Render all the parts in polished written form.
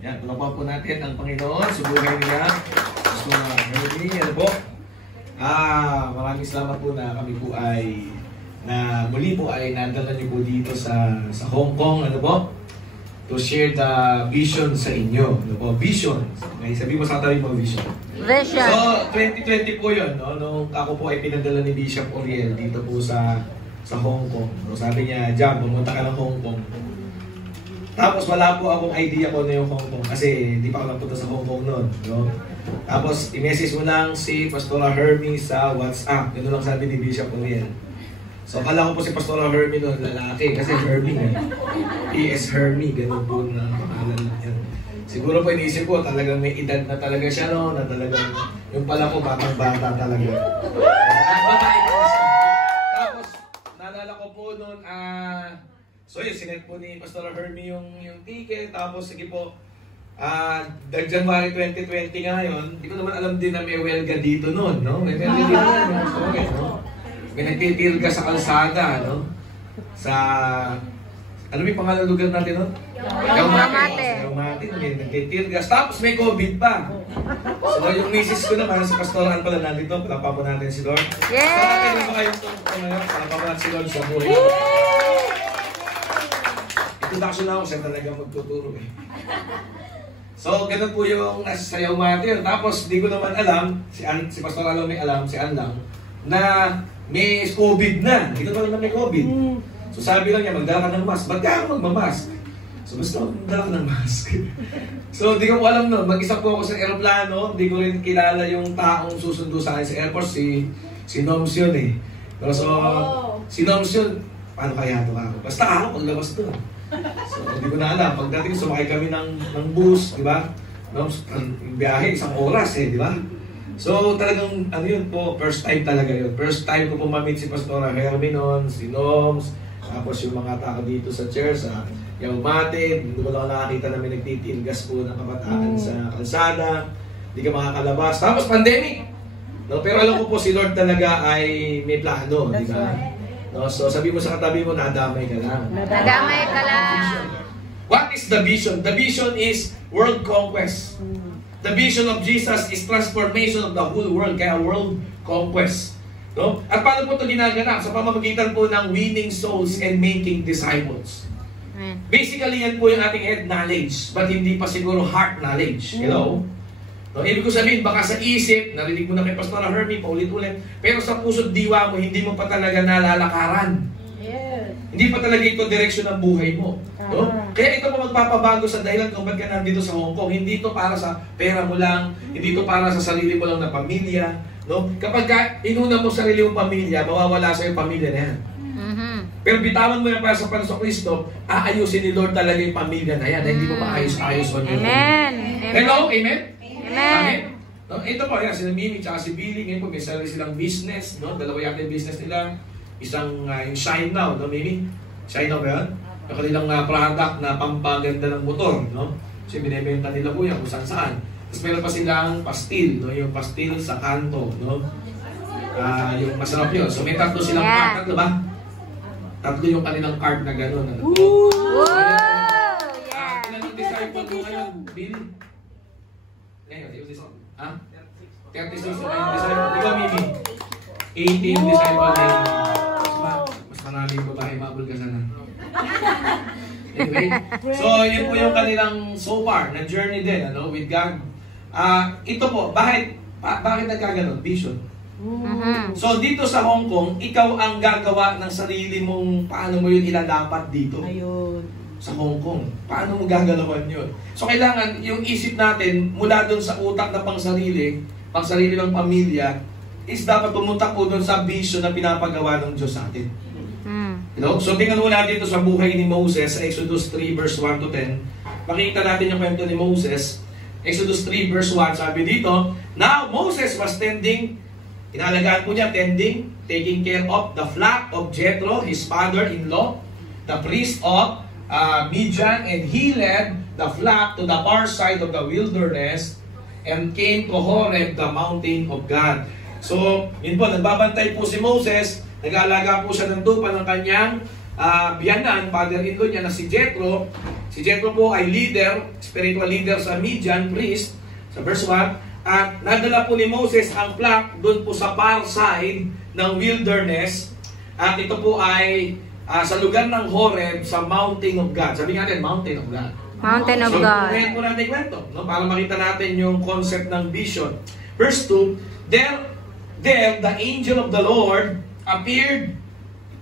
Yan, palapakan po natin ang Panginoon sa buhay nila. So, Hermie, ano po? Maraming salamat po na kami po ay muli po ay nadala niyo po dito sa Hong Kong, ano po? To share the vision sa inyo. Ano po? Vision. May sabi mo sa tabi mo, vision. Vision. So, 2020 po yun, no? Nung ako po ay pinadala ni Bishop Oriel dito po sa Hong Kong. So, sabi niya, Jam, pumunta ka ng Hong Kong. Tapos wala po akong idea ko na yung Hong Kong kasi hindi pa ako napunta sa Hong Kong noon. No? Tapos i-message mo lang si Pastora Hermie sa WhatsApp. Ganun lang sabi ni Bishop Oriel. So akala ko po si Pastora Hermie noon, lalaki kasi Hermie. P.S. Hermie, ganun po na pangalan niya. Siguro po iniisip ko talagang may edad na talaga siya, no? Na talagang yung pala po batang-bata talaga. Tapos naalala ko po noon, so yun, sinet po ni Pastor Hermie yung ticket, tapos sige po, January 2020 ngayon, hindi ko naman alam din na may welga dito noon, no? May welga dito noon, no? May nagtitilga sa kalsada, no? Sa, ano may pangalan lugar natin noon? Yaumate, may nagtitilgas, tapos may COVID pa. So yung misis ko naman, si Pastoran pala nandito, palapa po natin si Lord. Yeah! So natin ba kayo ito ngayon, palapa po natin si Lord sa buhay. Introduction na ako, siya talaga magtuturo eh. So, ganun po yung nasa sayaw natin. Tapos, di ko naman alam, si Pastor Alo may alam, si Ann lang, na may COVID na. Hindi ko naman na may COVID. So, sabi lang niya, magdala ka ng mask. Ba't ka ako magmamask? So, basta magdala ka ng mask. So, di ko alam nun. Mag-isa po ako sa aeroplano. Di ko rin kilala yung taong susundo sa akin sa airport. Si Noms yun eh. Pero so, si Noms yun, paano kaya ito ako? Basta ako, paglabas doon. So, hindi ko na alam. Pagdating, sumakay kami ng bus, di ba? Yung biyahe, 1 oras eh, di ba? So, talagang, ano yun po, first time talaga yun. First time ko po ma-meet si Pastora Hermie noon, si Noms, tapos yung mga tao dito sa church, sa Yaumate, hindi ko lang nakakita na may nagtitilgas po ng kabataan sa kalsada, hindi ka makakalabas. Tapos, pandemic! No, pero alam ko po, si Lord talaga ay may plano, di ba? No, so sabi mo sa katabi mo, nadamay ka lang. Nadamay ka lang. What is the vision? The vision is world conquest. The vision of Jesus is transformation of the whole world, kaya world conquest. No? At paano po ito ginaganap? Sa pamamagitan po ng winning souls and making disciples. Basically, yan po yung ating head knowledge, but hindi pa siguro heart knowledge. Hello? No, ibig ko sabihin, baka sa isip, narinig mo na kay Pastor Hermie, paulit-ulit, pero sa puso't diwa mo, hindi mo pa talaga nalalakaran. Yes. Hindi pa talaga ito direksyon ng buhay mo. No? Kaya ito pa magpapabago sa dahilan kung ba't ka nandito sa Hong Kong. Hindi ito para sa pera mo lang, hindi ito para sa sarili mo lang na pamilya. No? Kapag inuna mo sarili mong pamilya, mawawala sa yung pamilya na yan. Pero bitawan mo yan para sa Panginoon Kristo, aayusin ni Lord talaga yung pamilya na yan. Hindi mo maayos-ayos on your own. Amen. Hello? Amen? Amen. No, ito po, yan, sila Mimi at si Billy, ngayon po may sarili silang business, no? Dalawa yata yung business nila. Isang yung Shine Now, no Mimi? Shine Now ba yan? Yung kanilang product na pampaganda ng motor, no? So binibenta nila po yan kung saan. Tapos meron pa silang pastil, no? Yung pastil sa kanto, no? Yung masarap yun. So may tatlo silang card, tatlo ba? Tatlo yung kanilang card na gano'n. Ano? Wow! Ilan ang disciple mo ngayon, Billy? Ngayon, ha? 36 na yung disciple. Ikaw, Mimi? 18 disciple na yun. Mas maraming babae, mabul ka sana. Anyway, so yun po yung kanilang so far na journey din, ano, with God. Ito po, bakit nagkaganon? Vision. So dito sa Hong Kong, ikaw ang gagawa ng sarili mong paano mo yun ilalapat dito. Ayun. Sa Hong Kong. Paano mo gagalawan yun? So kailangan yung isip natin mula doon sa utak na pangsarili ng pamilya is dapat pumunta po doon sa vision na pinapagawa ng Diyos sa atin. You know? So tingnan mo natin ito sa buhay ni Moses sa Exodus 3 verse 1 to 10. Pakita natin yung kwento ni Moses. Exodus 3 verse 1, sabi dito, Now Moses was tending, inalagaan po niya, taking care of the flock of Jethro, his father-in-law, the priest of Midian, and he led the flock to the far side of the wilderness and came to Horeb, the mountain of God. So, yun po, nagbabantay po si Moses, nag-aalaga po siya ng tupa ng kanyang biyanan, father-in-law niya na si Jethro. Si Jethro po ay leader, spiritual leader sa Midian, priest, sa verse 1. At nadala po ni Moses ang flock doon po sa far side ng wilderness. At ito po ay sa lugar ng Horeb, sa Mountain of God. Sabi nga natin, Mountain of God. Mountain of So, God. ngayon po natin kwento, no? Para makita natin yung concept ng vision. Verse 2, Then the angel of the Lord appeared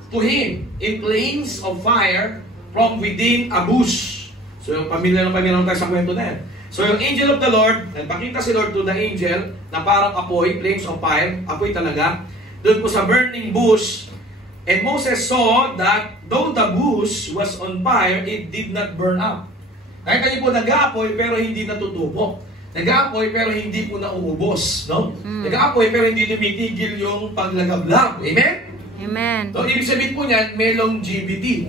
to him in flames of fire from within a bush. So, pamilya tayo sa kwento na yan. So, yung angel of the Lord, nagpakita si Lord to the angel na parang apoy, flames of fire, apoy talaga, doon po sa burning bush. And Moses saw that though the bush was on fire, it did not burn up. Kahit kayo po nag-aapoy pero hindi natutubok. Nag-aapoy pero hindi po nauubos. No? Nag-aapoy pero hindi tumitigil yung paglagablab. Amen? Amen. So, ibig sabihin po niyan, may longevity.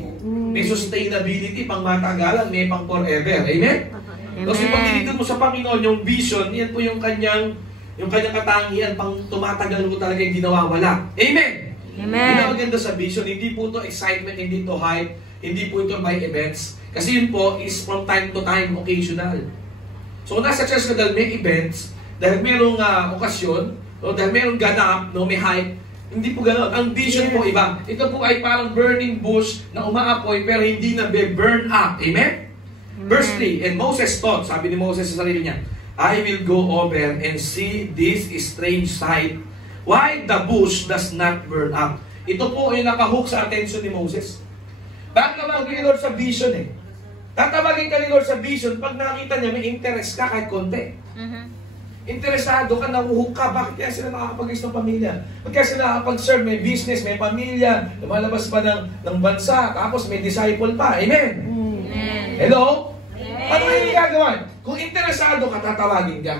May sustainability, pang matagalan, may pang forever. Amen? Kasi pag tinignan mo sa Panginoon, yung vision, yan po yung kanyang katangian, pang tumatagal mo talaga yung ginawawala. Amen? Amen. Yun ang maganda sa vision. Hindi po ito excitement, hindi ito hype, hindi po ito by events. Kasi yun po is from time to time, occasional. So kung nasa church ka dahil may events, dahil mayroong okasyon, o dahil mayroong ganap, no, may hype, hindi po gano'n. Ang vision po iba. Ito po ay parang burning bush na umaapoy pero hindi na burn up. Amen? Verse 3, and Moses thought, sabi ni Moses sa sarili niya, I will go over and see this strange sight, why the bush does not burn up. Ito po ay nakahook sa attention ni Moses. Bakit tawagin ni Lord sa vision eh? Tatawagin ka ni Lord sa vision pag nakita niya may interest ka kahit konti. Interesado ka, nahuhook ka, bakit kaya sila nakakapag-is ng pamilya? Bakit kaya sila nakakapag-serve, may business, may pamilya, lumalabas pa ng bansa, tapos may disciple pa. Amen? Amen. Hello? Ano yung gagawin? Kung interesado ka, tatawagin ka.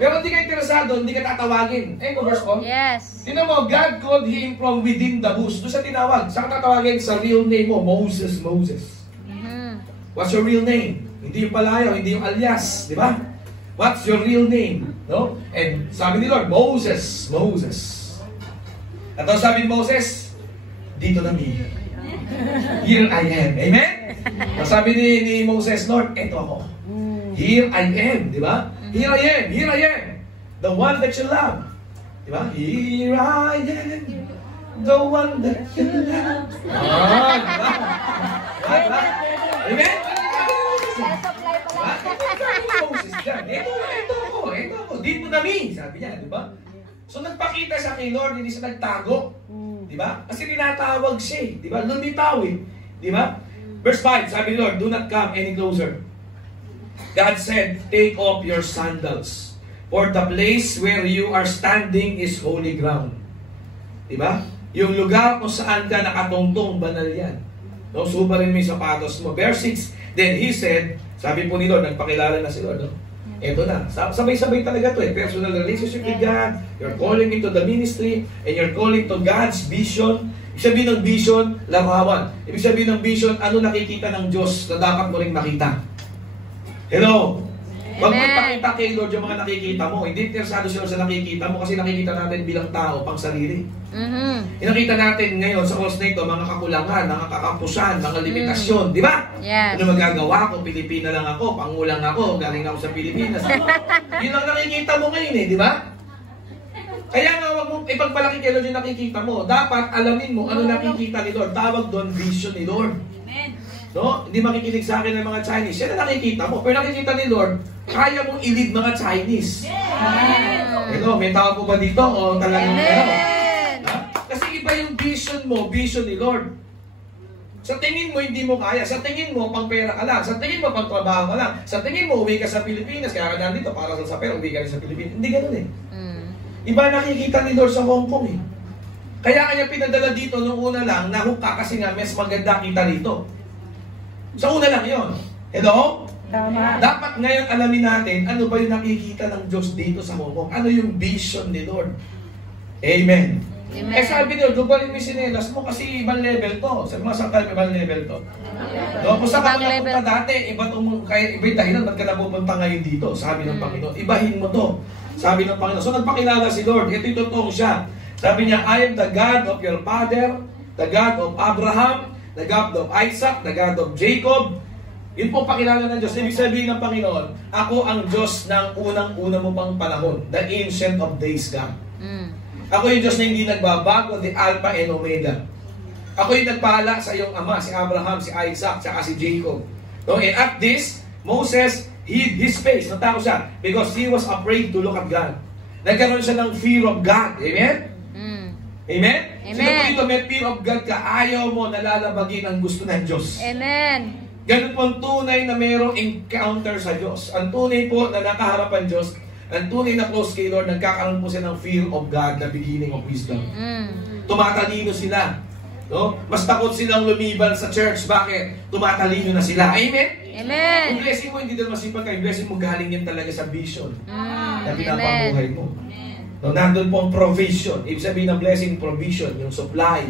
Pero hindi ka interesado, hindi ka tatawagin. Eh, verse ko? Yes. Tinan mo, God called him from within the bush. Doon sa tinawag. Saan ka tatawagin? Sa real name mo, Moses. What's your real name? Hindi yung palayaw, hindi yung alias. Di ba? What's your real name? No? And sabi ni Lord, Moses. At ang sabi ni Moses, dito na me. Here I am. Amen? Ang sabi ni Moses, Lord, eto ako. Here I am. Di ba? Here I am. The one that you love. Diba? Here I am. The one that you love. Diba? Amen? Ito ako. Dito na me. Sabi niya, diba? So nagpakita siya kay Lord, hindi siya nagtago. Diba? Kasi tinatawag siya. Diba? Lumitaw eh. Diba? Verse 5, sabi ni Lord, do not come any closer. God said, take off your sandals, for the place where you are standing is holy ground. Diba? Yung lugar kung saan ka nakatungtong, banal yan. No, subarin mo yung sapatos mo. Verse 6, then he said, sabi po ni Lord, nagpakilala na si Lord, no? Ito na, sabay-sabay talaga to eh. Personal relationship with God, you're calling into the ministry, and you're calling to God's vision. Ibig sabihin ng vision, larawan. Ibig sabihin ng vision, ano nakikita ng Diyos na dapat mo rin makita. Hello? Huwag mo ipakita kay Lord yung mga nakikita mo. Hindi interesado sila sa nakikita mo kasi nakikita natin bilang tao, pang sarili. Nakita natin ngayon sa oras na ito, mga kakulangan, mga kakapusan, mga limitasyon. Di ba? Yes. Ano magagawa ko? Pilipina lang ako, pangulang ako, galing ako sa Pilipinas. Yun ang nakikita mo ngayon eh, di ba? Kaya nga huwag mo ipagpalaki kay Lord yung nakikita mo. Dapat alamin mo ano nakikita ni Lord. Tawag doon vision ni Lord. Amen. No? Hindi makikinig sa akin ng mga Chinese. Yan ang nakikita mo. Pero nakikita ni Lord, kaya mong i-lead mga Chinese. Hello, may tao po ba dito? O talagang ano? Kasi iba yung vision mo, vision ni Lord. Sa tingin mo, hindi mo kaya. Sa tingin mo, pang pera ka lang. Sa tingin mo, pang trabaho ka lang. Sa tingin mo, uwi ka sa Pilipinas. Kaya ka nandito para sa pera, uwi ka rin sa Pilipinas. Hindi ganun eh. Iba nakikita ni Lord sa Hong Kong eh. Kaya kanya pinadala dito nung una lang, nahuka kasi nga mas maganda kita dito. Sa una lang yon. Hello? Tama. Dapat ngayon alamin natin ano ba yung nakikita ng Diyos dito sa Hong Kong. Ano yung vision ni Lord. Amen. Amen. Eh sabi niyo, dubalin mo yung sinelas mo kasi ibang level to. Sabi mo, saan tayo ibang level to? No, kung saan ka napunta dati, iba yung dahilan, ba't ka napupunta ngayon dito? Sabi ng Panginoon, ibahin mo to. Sabi ng Panginoon. So nagpakilala si Lord. Ito yung totoong siya. Sabi niya, I am the God of your father, the God of Abraham, the God of Isaac, the God of Jacob. Yun po pakilala ng Diyos. Ibig sabihin ng Panginoon, ako ang Diyos ng unang-una mo pang panahon, the Ancient of Days God. Ako yung Diyos na hindi nagbabago, the Alpha and Omega. Ako yung nagpala sa iyong ama, si Abraham, si Isaac, saka si Jacob. No? And at this, Moses hid his face. Natakot siya because he was afraid to look at God. Nagkaroon siya ng fear of God. Amen? Amen? Sino po dito may fear of God ka, ayaw mo nalalabagin ang gusto ng Diyos. Amen. Ganun po ang tunay na mayroong encounter sa Diyos. Ang tunay po na nakaharap ang Diyos, ang tunay na close kay Lord, nagkakaroon po sila ng fear of God, the beginning of wisdom. Tumatalino sila. No? Mas takot silang lumiban sa church. Bakit? Tumatalino na sila. Amen? Amen. Yung blessing mo, hindi dahil masipag ka. Yung blessing mo, galing yan talaga sa vision na pinapabuhay mo. No, nandun po ang provision. Ibig sabihin ng blessing, provision, yung supply,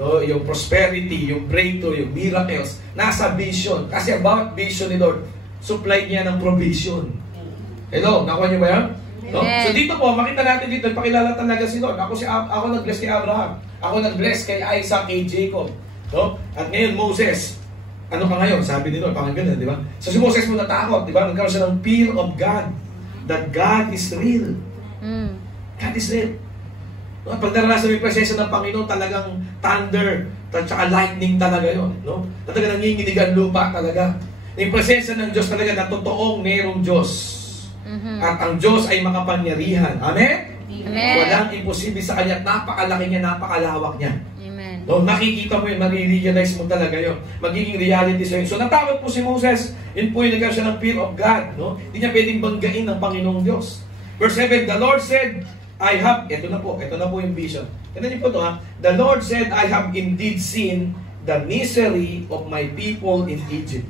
no, yung prosperity, yung breakthrough, yung miracles, nasa vision. Kasi about vision ni Lord, supply niya ng provision. Hello, nakuha niyo ba yan? No? So dito po, makita natin dito, pakilala talaga si Lord. Ako nag-bless kay Abraham. Ako nag-bless kay Isaac, kay Jacob. No? At ngayon, Moses, ano ka ngayon? Sabi ni Lord, parang ganun, di ba? So si Moses mo natakot, di ba? Nagkaroon siya ng fear of God. That God is real. God is real. No? Pag naranasan mo yung presensya ng Panginoon, talagang thunder, at saka lightning talaga yun. No? Talagang nanginginig ang lupa talaga. Yung presensya ng Diyos talaga na totoong mayroong Diyos. At ang Diyos ay makapangyarihan. Amen? Amen. Walang imposible sa Kanya. Napakalaki niya, napakalawak niya. Amen. No, makikita mo yun, marirealize mo talaga yun. Magiging reality sa yun. So natakot po si Moses. Yun po yung nagkaroon siya ng fear of God. No? Hindi niya pwedeng banggain ng Panginoong Diyos. Verse 7, the Lord said, ito na po yung vision. Tignan niyo po ito ha. The Lord said, I have indeed seen the misery of my people in Egypt.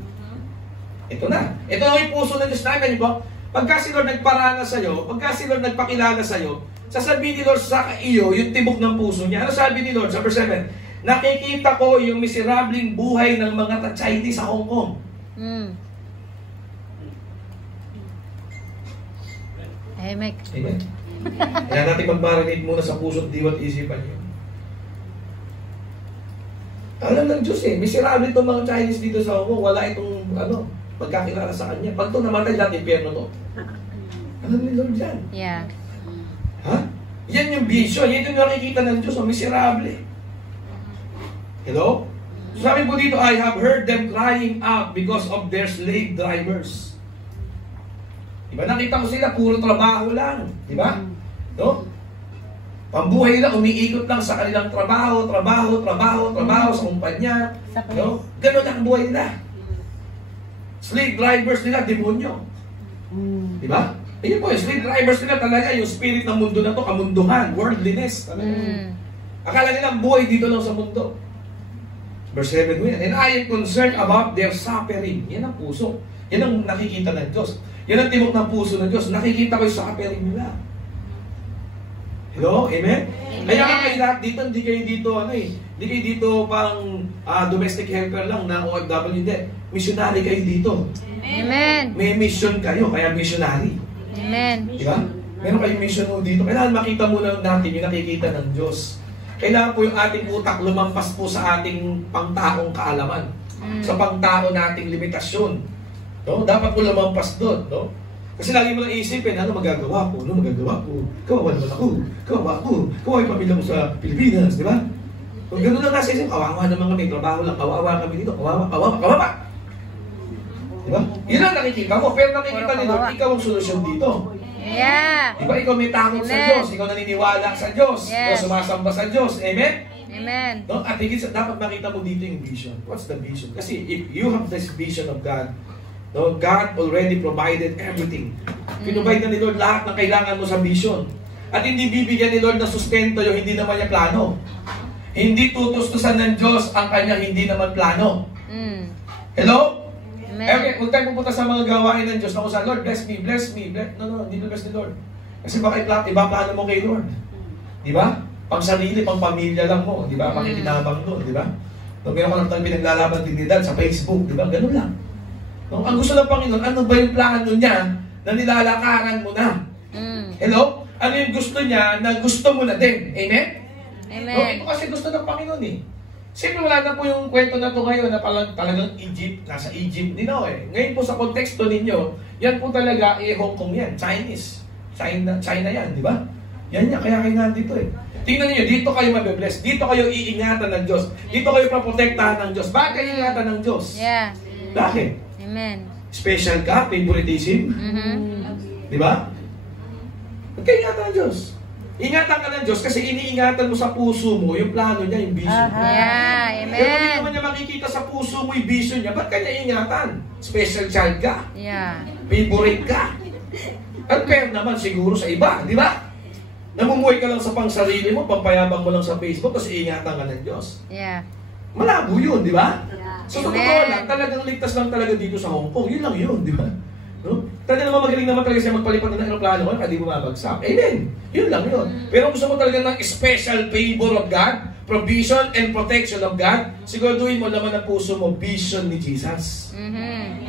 Ito na. Ito na yung puso ng Diyos. Nakita niyo po? Pagka si Lord nagparana sa iyo, pagka si Lord nagpakilala sa iyo, sasabihin ni Lord sa iyo yung tibok ng puso niya. Ano sabi ni Lord sa verse 7? Nakikita ko yung miserableng buhay ng mga Chinese sa Hong Kong. Amen. Amen. Kaya natin mag-marinate muna sa puso't diwa't isipan niyo. Alam ng Diyos miserable itong mga Chinese dito sa Hong Kong. Wala itong pagkakilala sa Kanya. Pag ito namatay lahat, impyerno to. Alam ni Lord yan. Yeah. Ha? Yan yung vision. Yan yung nakikita ng Diyos. Miserable. Hello? So sabi po dito, I have heard them crying out because of their slave drivers. Diba? Nakita ko sila, puro trabaho lang. Diba? No? Pambuhay lang, umiikot lang sa kanilang trabaho sa kumpanya. No? Ganun lang ang buhay nila. Slave drivers nila, demonyo. Diba? Ayun po, yung slave drivers nila talaga, yung spirit ng mundo na to, kamunduhan, worldliness. Akala nila ang buhay dito lang sa mundo. Verse 7 mo yan. And I am concerned about their suffering. Yan ang puso. Yan ang nakikita ng Diyos. Yan ang tibok ng puso ng Diyos. Nakikita ko yung suffering nila. Hello? Amen? Kaya nga kayo lahat dito, hindi kayo dito pang domestic helper lang na OFW, hindi. Missionary kayo dito. Amen. May mission kayo, kaya missionary. Amen. Diba? Meron kayong mission dito. Kailangan makita muna natin yung nakikita ng Diyos. Kailangan po yung ating utak lumampas po sa ating pangtaong kaalaman. Sa pangtao nating limitasyon. No? Dapat po lumampas doon. No? Kasi lagi mo lang isipin, ano magagawa ko? Ano magagawa ko? Kawawa naman ako. Kawawa yung pamilya ko sa Pilipinas. Di ba? Kung gano'n lang nasa isip, kawawa naman kami. Trabaho lang, kawawa kami dito. Kawawa. Di ba? Yun ang nakikita mo. Pero nakikita nila, ikaw ang solusyon dito. Yeah. Di ba? Ikaw may takot sa Diyos. Ikaw naniniwala sa Diyos. Ikaw sumasamba sa Diyos. Amen? Amen. No? At higit sa dapat makita mo dito yung vision. What's the vision? Kasi if you have this vision of God, no, God already provided everything. Pinrovide na ni Lord lahat ng kailangan mo sa vision. At hindi bibigyan ni Lord ng sustento yung hindi naman niya plano. Hindi tutustusan ng Diyos ang kanyang hindi naman plano. Hello? Amen. Okay, huwag tayo pupunta sa mga gawain ng Diyos na kung saan, Lord, bless me. No, hindi bless ni Lord. Kasi baka iba plano mo kay Lord. Di ba? Pang sarili, pang pamilya lang mo. Di ba? Makikinabang doon. Di ba? So, meron ka lang tayong pinaglalaban dignidad sa Facebook. Di ba? Ganun lang. No, ang gusto ng Panginoon, ano ba yung plano niya na nilalakaran mo na? Hello? Ano yung gusto niya na gusto mo na din? Amen? Amen. No, ito kasi gusto ng Panginoon . Siyempre wala na po yung kwento na to ngayon na talagang Egypt, nasa Egypt din ako eh. Ngayon po sa konteksto ninyo, yan po talaga Hong Kong yan, Chinese. China yan, di ba? Yan yan, kaya kayo nandito eh. Tingnan niyo, dito kayo mabe-bless, dito kayo iingatan ng Diyos, dito kayo protektahan ng Diyos. Bakit kayo ingatan ng Diyos? Yeah. Bakit? Amen. Special ka, favoritism, di ba? Magkaingatan ng Diyos. Ingatan ka ng Diyos kasi iniingatan mo sa puso mo yung plano niya, yung vision niya. Yeah. Pero hindi Amen. naman niya makikita sa puso mo yung vision niya, ba't kanya ingatan? Special child ka, Yeah. favorite ka. Unfair naman siguro sa iba, di ba? Namumuhay ka lang sa pangsarili mo, pampayabang mo lang sa Facebook, kasi ingatan ka ng Diyos. Yeah. Malabo yun, di ba? Yeah. So, sa Amen. totoo lang, talagang ligtas lang talaga dito sa Hong Kong. Yun lang yun, di ba? No? Talaga naman magaling naman talaga siya magpalipad ng aeroplano ko, kaya di bumabagsak. Amen! Yun lang yun. Pero gusto mo talaga ng special favor of God, provision and protection of God, siguraduhin mo naman ang puso mo, vision ni Jesus.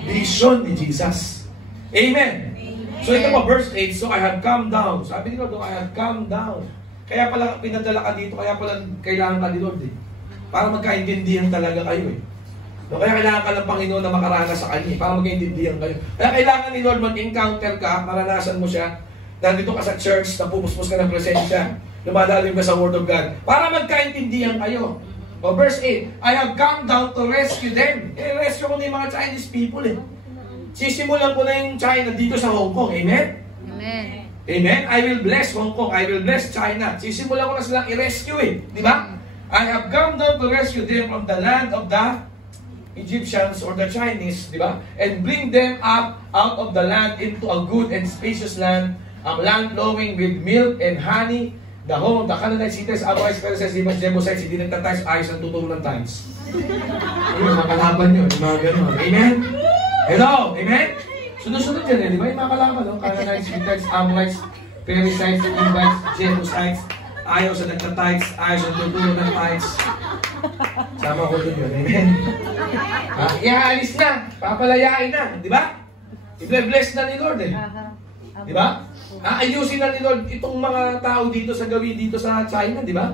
Vision ni Jesus. Amen! So ito pa, verse 8, so I have come down. Sabi ni Lord, I have come down. Kaya pala pinadala ka dito, kaya pala kailangan ka ni Lord eh. Para magkaintindihan talaga kayo eh. No, kaya kailangan ka ng Panginoon na makaranas sa Kanya para magkaintindihan kayo. Kaya kailangan ni Lord mag-encounter ka, maranasan mo siya, nandito ka sa church, napupuspos ka ng presensya, lumadalim ka sa Word of God, para magkaintindihan kayo. O verse 8, I have come down to rescue them. Rescue ko na yung mga Chinese people eh. Sisimulan ko na yung China dito sa Hong Kong. Amen? Amen. Amen? I will bless Hong Kong. I will bless China. Sisimulan ko na silang i-rescue eh. Di ba? I have come down to rescue them from the land of the Egyptians or the Chinese, di ba? And bring them up out of the land into a good and spacious land, a land flowing with milk and honey, the home of the Canaanites, Hittites, Amorites, Perizzites, Hivites, Jebusites, hindi nagtatimes, ayos ang tuturo ng times. Ayun, mga kalaban yun, yung mga gano'n. Amen? Hello? Amen? Sunod-sunod yan eh, di ba? Yung mga kalaban, no? Canaanites, Hittites, Amorites, Perizzites, Hivites, Jebusites, ayaw sa nagtatimes, ayos ang tuturo ng times. Sama ko dun yun, amen? Iaalis na, papalayain na, di ba? I-bless na ni Lord eh. Di ba? Aayusin na ni Lord itong mga tao dito sa gawin dito sa China, di ba?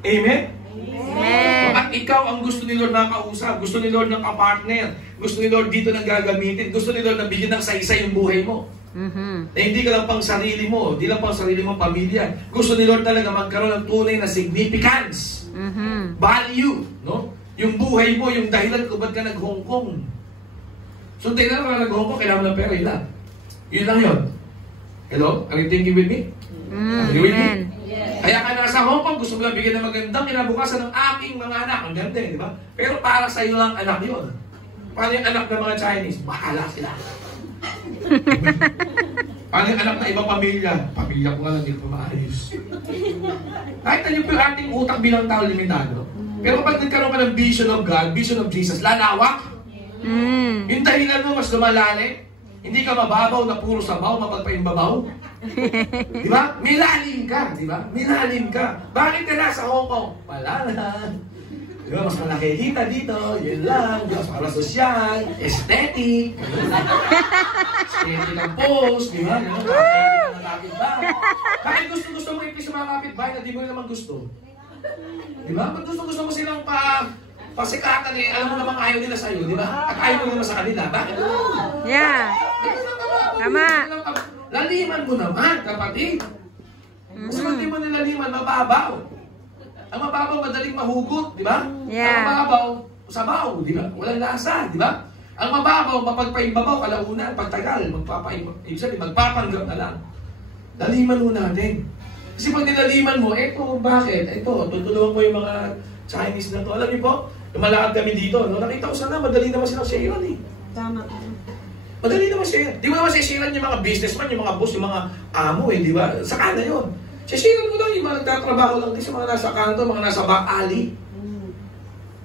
Amen? Amen. At ikaw ang gusto ni Lord na kausap, gusto ni Lord ng kapartner, gusto ni Lord dito nang gagamitin, gusto ni Lord na bigyan ng saysay yung buhay mo. Na hindi ka lang pang sarili mo, hindi lang pang sarili mong pamilya. Gusto ni Lord talaga magkaroon ng tunay na significance, value, no? Yung buhay mo, yung dahilan kung ba't ka nag-Hong Kong. So, tingnan ka nag-Hong Kong, kailangan ng pera, ilan? Yun lang yun. Hello? Are you thinking with me? Are you with me? Kaya ka nasa Hong Kong, gusto mo lang bigyan ng magandang kinabukasan ng aking mga anak. Ang ganda, di ba? Pero para sa iyo lang anak yun. Paano yung anak ng mga Chinese? Bahala sila. Paano yung anak ng ibang pamilya? Pamilya ko nga lang, hindi ko maayos. Kahit ano yung ating utak bilang tao limitado. Pero kapag nagkaroon ka ng vision of God, vision of Jesus, lalawak. Yung dahilan mo mas lumalalim. Hindi ka mababaw na puro sabaw, mapagpaimbabaw. Di ba? Milalim ka, di ba? Milalim ka. Bakit ka nasa Hong Kong? Wala lang. Di ba? Mas malaki kita dito. Yun lang. Di ba? Para sosyal, aesthetic. Aesthetic ang post, di ba? Aesthetic ang kapitbahay. Kahit gusto-gusto mo ipis sa mga kapitbahay na di mo naman gusto. Di ba? Pag gusto mo silang pasikatan eh, alam mo namang ayaw nila sa'yo, di ba? At ayaw mo naman sa kanila. Bakit? Yeah. Tama. Laliman mo naman, kapatid. Kasi kung di mo nilaliman, mababaw. Ang mababaw, madaling mahugot, di ba? Yeah. Ang mababaw, sabaw, di ba? Walang lasa, di ba? Ang mababaw, mapagpaimbabaw, kalaunan, pagtagal, magpapanggap na lang. Laliman mo natin. Kasi pag nilaliman mo, eto, bakit? Eto, tutulungan mo yung mga Chinese na to. Alam niyo po, lumalakad kami dito, no? Nakita ko sana, madali naman silang sharean eh. Tama. Madali naman share. Di mo naman sharean yung mga businessman, yung mga boss, yung mga amo eh, di ba? Saka na yun. Sharean mo lang yung mga nagtatrabaho lang din sa mga nasa kanto, mga nasa back alley.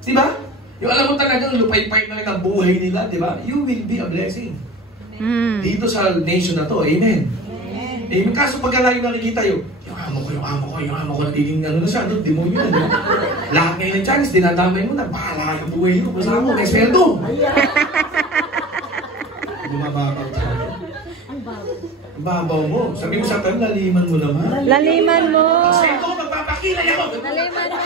Di ba? Yung alam mo talagang lupay-pay na lang ang buhay nila, di ba? You will be a blessing. Dito sa nation na to, amen. Amen. Kaso pagka yung nakikita yung amo ko, nagiging ano na siya, demonyo na, di ba? Lahat ngayon ng Chinese, dinadamay mo na, bahala yung buhay mo, basta mo, may sweldo. Bumababaw tayo. Ang babaw mo. Sabi mo sa akin, laliman mo naman. Laliman mo. Ang sweldo ko, magpapakilay ako. Laliman mo.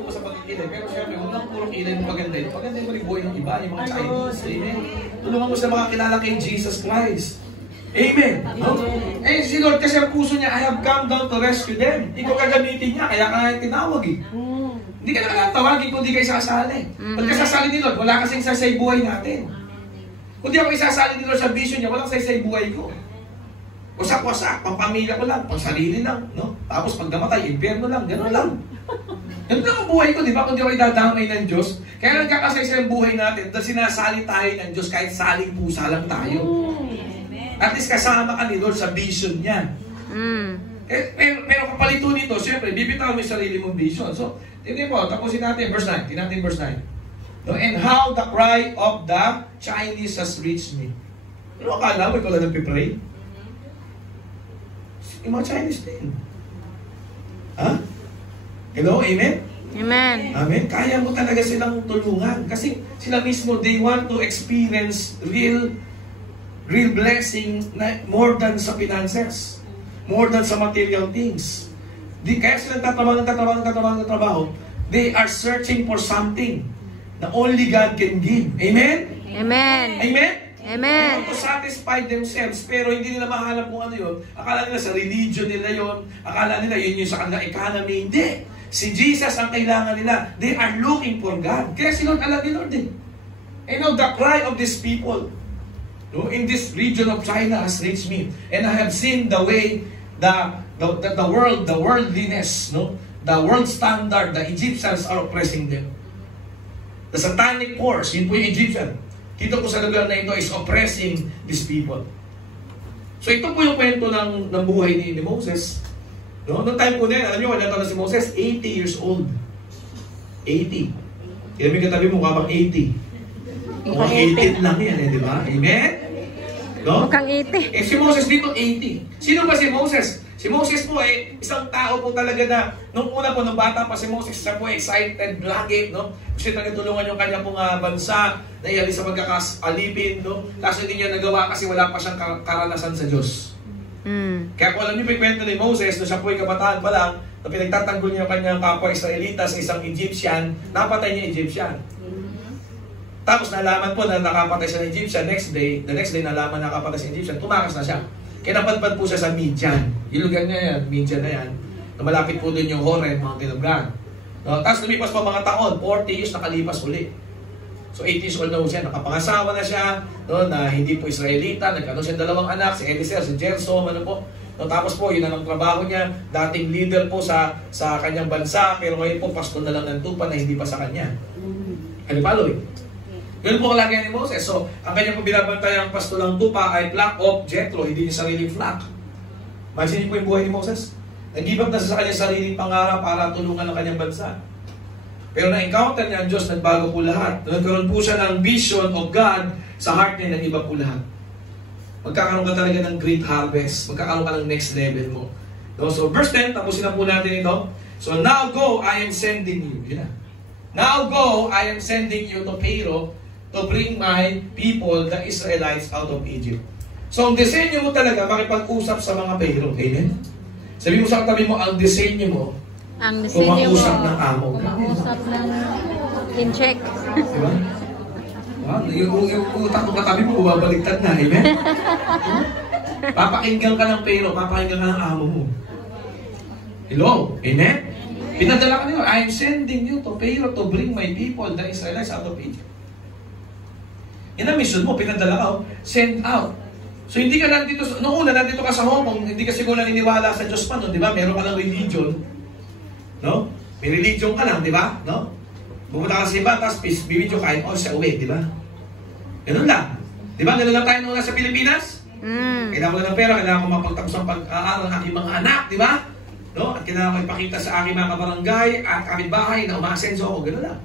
po sa pagkikilay. Pero syempre, huwag lang puro kilay mo maganda. Yung maganda yung buhay ng iba, yung mga Chinese. Amen. Tulungan mo sa mga kilala kay Jesus Christ. Amen. No? Eh, si Lord kasi ang puso niya, I have come down to rescue them. Ikaw kagamitin niya, kaya ka tinawag eh. Hindi ka na tawagin kung di ka isasali. Pag kasasali ni Lord, wala kasing sasay buhay natin. Kung di ako isasali ni Lord sa vision niya, walang sasay buhay ko. Wasak-wasak, pang pamilya ko lang, pang sarili lang. No? Tapos pag namatay, impyerno lang, gano'n lang. Ganun lang ang buhay ko, di ba? Kung di ako idadamay ng Diyos, kaya nagkakasaysa yung buhay natin dahil sinasali tayo ng Diyos kahit saling pusa lang tayo. At least kasama ka ni Lord sa vision niya. Pero kapalito nito, siyempre, bibitaw mo yung sarili mong vision. So, hindi po, tapusin natin verse 9. Tingnan natin verse 9. No, and how the cry of the Chinese has reached me. Ano akala mo, ikaw lang nagpipray? Yung mga Chinese din. Ha? Hello? Amen? Amen. Amen? Kaya mo talaga silang tulungan. Kasi sila mismo, they want to experience real blessing na more than sa finances. More than sa material things. Kaya sila tatrabaho. They are searching for something na only God can give. Amen? Amen. Amen? Amen. They want to satisfy themselves, pero hindi nila mahanap kung ano yun. Akala nila sa religion nila yun. Akala nila yun yung sa kanilang economy. Hindi. Si Jesus ang kailangan nila. They are looking for God. Kaya si Lord, alam ni Lord eh. And now the cry of these people, no, in this region of China has reached me. And I have seen the way the worldliness, no, the world standard, the Egyptians are oppressing them. The satanic force, yun po yung Egyptian. Dito po sa lugar na ito is oppressing these people. So ito po yung kwento ng buhay ni Moses. No? Noong time po na yan, alam nyo, kanya na si Moses, 80 years old. 80. Kaya may katabi mo, kabang 80. Mukhang 18 lang yan eh, di ba? Amen? No? Mukhang 80. Eh si Moses dito, 80. Sino ba si Moses? Si Moses po isang tao po talaga na, nung una po, nung bata pa si Moses, siya po excited lagi, no? Kasi nagtulungan yung kanya pong bansa, nahiali sa magkakasalipin, no? Kaso hindi niya nagawa kasi wala pa siyang karanasan sa Diyos. Kaya kung alam niyo po yung kwento ni Moses, no, siya po yung kabataan pa lang, na pinagtatanggol niya yung kanyang kapwa Israelita sa isang Egyptian, napatay niya Egyptian. Tapos nalaman po na nakapatay siya ng Egyptian, the next day nalaman na nakapatay siya ng Egyptian, tumakas na siya. Kaya napadpad po siya sa Midian. Yung lugar niya yan, Midian na yan, na malapit po din yung Horeb, Mountain of God. No? Tapos lumipas pa mga taon, 40 years nakalipas uli. So 80 years old na po siya, nakapangasawa na siya, no, na hindi po Israelita, nagkaroon siya dalawang anak, si Eliezer, si Gersom, ano po. No, tapos po, yun na ang trabaho niya, dating leader po sa kanyang bansa, pero ngayon po, pastor na lang ng tupa na hindi pa sa kanya. Ano palo eh? Ganun po kalagay ni Moses. So, ang kanyang po binabantay ang pasto ng tupa ay flock of Jethro, hindi yung sariling flock. Mansin niyo po yung buhay ni Moses? Nag-give up na sa kanyang sariling pangarap para tulungan ang kanyang bansa. Pero na-encounter niya ang Diyos, nagbago po lahat. Nagkaroon po siya ng vision of God sa heart niya, nag-iba po lahat. Magkakaroon ka talaga ng great harvest. Magkakaroon ka ng next level mo. No? So, verse 10, tapusin na po natin ito. So, now go, I am sending you. Yun na. Now go, I am sending you to Pharaoh to bring my people, the Israelites, out of Egypt. So, ang disenyo mo talaga, makipag-usap sa mga Pharaoh. Amen? Sabi mo sa katabi mo, ang disenyo mo, kumakusap ng amo. Kumakusap ng in-check. Diba? Yung utak mo katabi mo, bumabaliktad na. Amen? Papakinggan ka ng Pharaoh, papakinggan ka ng amo mo. Hello? Amen? Pinadala ka nila, I am sending you to Pharaoh to bring my people, the Israelites, out of Egypt. Yan ang mission mo, pinadala ka, send out. So hindi ka nandito, noong una nandito ka sa Hong Kong, hindi ka siguro naniniwala sa Diyos pa, no? Di ba? Meron ka lang religion. No? May religion ka lang, di ba? No? Pumunta ka sa iba, tapos bibidyo kain, all sa uwi, di ba? Ganun lang. Di ba? Ganun lang tayo noong nasa Pilipinas? Kailangan ko lang ng pera, kailangan ko mapagtapos ang pag-aaral ng aking mga anak, di ba? No? At kailangan ko ipakita sa aking mga kabarangay at kapitbahay na umaasenso ako, gano'n lang.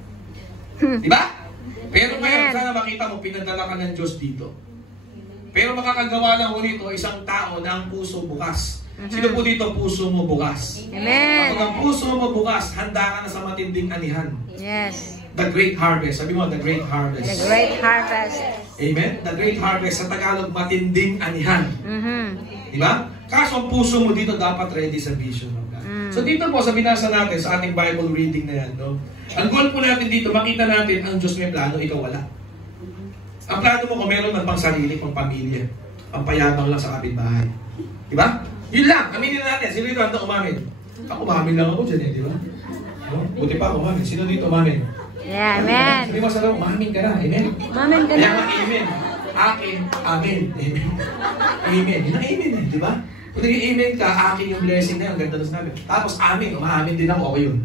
Di ba? Pero ngayon, sana makita mo, pinadala ka ng Diyos dito. Pero makakagawa lang ko nito, isang tao na ang puso bukas. Sino po dito puso mo bukas? Amen. Kapag ang puso mo bukas, handa ka na sa matinding anihan. Yes. The great harvest. Sabi mo, the great harvest. The great harvest. Amen? The great harvest. Sa Tagalog, matinding anihan. Diba? Kaso ang puso mo dito dapat ready sa vision of God. So So dito po sa binasa natin sa ating Bible reading na yan, no? Ang goal po natin dito, makita natin ang Diyos may plano, ikaw wala. Ang plano mo kung meron man pang sarili, pang pamilya, pang payabang lang sa kapitbahay. Diba? Yun lang, aminin natin. Sino dito handa umamin? Ako umamin lang ako dyan eh, di ba? No? Buti pa ako umamin. Sino dito umamin? Yeah, amen. Sabi mo sa loob, umamin ka na. Amen? Amen ka Kaya na. nga, amen. Akin, amen. Amen. Amen. Yun ang amen eh, di ba? Kung nag-amen ka, akin yung blessing na yun. Ganda na sinabi. Tapos amin, umaamin din ako. Okay yun.